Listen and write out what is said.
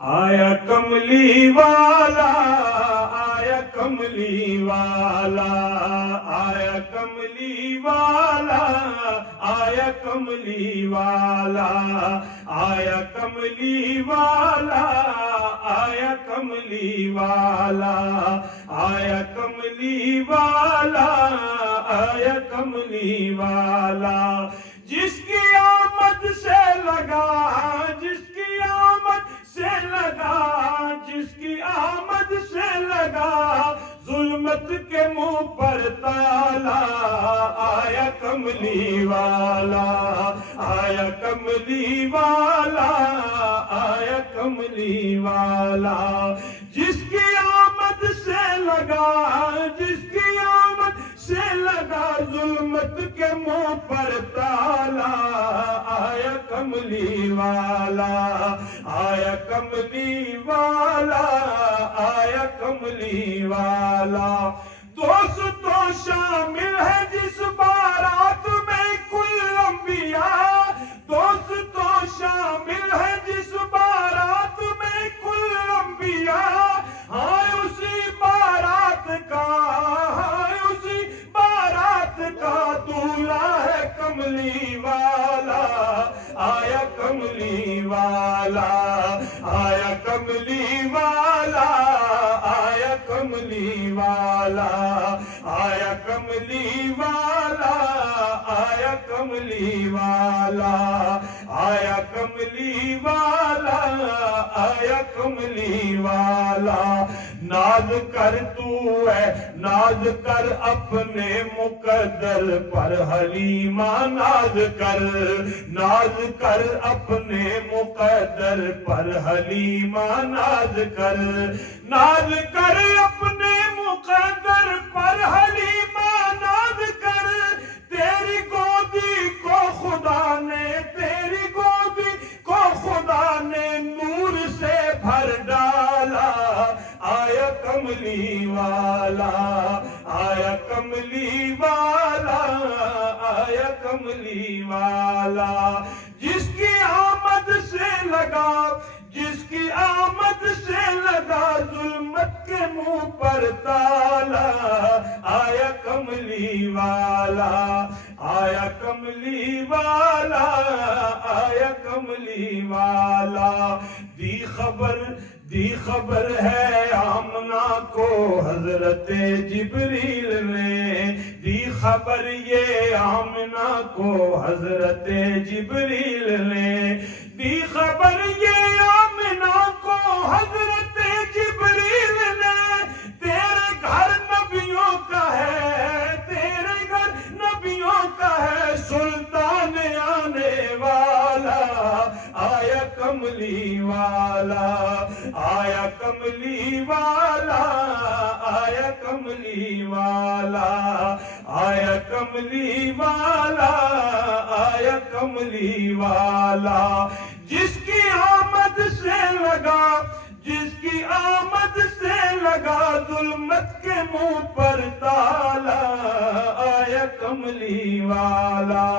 آیا کملی والا، آیا کملی والا، آیا کملی والا، آیا کملی والا، آیا کملی والا، آیا کملی والا، آیا کملی والا، آیا کملی والا، جس کی آمد سے لگا، جس کی آمد سے لگا، جس کی آمد سے لگا ظلمت کے منہ پر تالا، آیا کملی والا، آیا کملی والا، آیا کملی والا، جس کی آمد سے لگا، جس کی آمد سے لگا ظلمت کے منہ پر تالا، آیا کملی والا، آیا کملی والا، آیا کملی والا، دوست تو شامل ہے جس بارات میں کل انبیاء، دوست تو شامل ہے جس بارات میں کل انبیاء، ہاں اسی بارات کا، ہاں اسی بارات کا دولہا ہے کملی والا، آیا کملی والا، آیا کملی والا، آیا کملی والا، آیا کملی والا، آیا کملی والا، آیا کملی والا، آیا کملی والا، ناز کر تو ہے، ناز کر اپنے مقدر پر حلیمہ، ناز کر، ناز کر اپنے مقدر پر حلیمہ، ناز کر، ناز کر اپنے مقدر پر حلیمہ، ناز کر، تیری گودی کو خدا نے، تیری گودی کو خدا نے نور سے بھر ڈالا، آیا کملی والا، آیا کملی والا، آیا کملی والا، جس کی آمد سے لگا، جس کی آمد سے لگا ظلمت کے منہ پر تالا، آیا کملی والا، آیا کملی والا، آیا کملی والا، دی خبر ہے آمنہ کو حضرت جبریل نے، دی خبر یہ آمنہ کو حضرت جبریل نے، دی خبر یہ آمنہ کو حضرت جبریل نے، تیرے گھر نبیوں کا ہے، تیرے گھر نبیوں کا ہے سلطان آنے والا، آیا کملی والا، آیا کملی والا، آیا کملی والا، آیا کملی والا، آیا کملی والا، جس کی آمد سے لگا، جس کی آمد سے لگا ظلمت کے منہ پر تالا، آیا کملی والا۔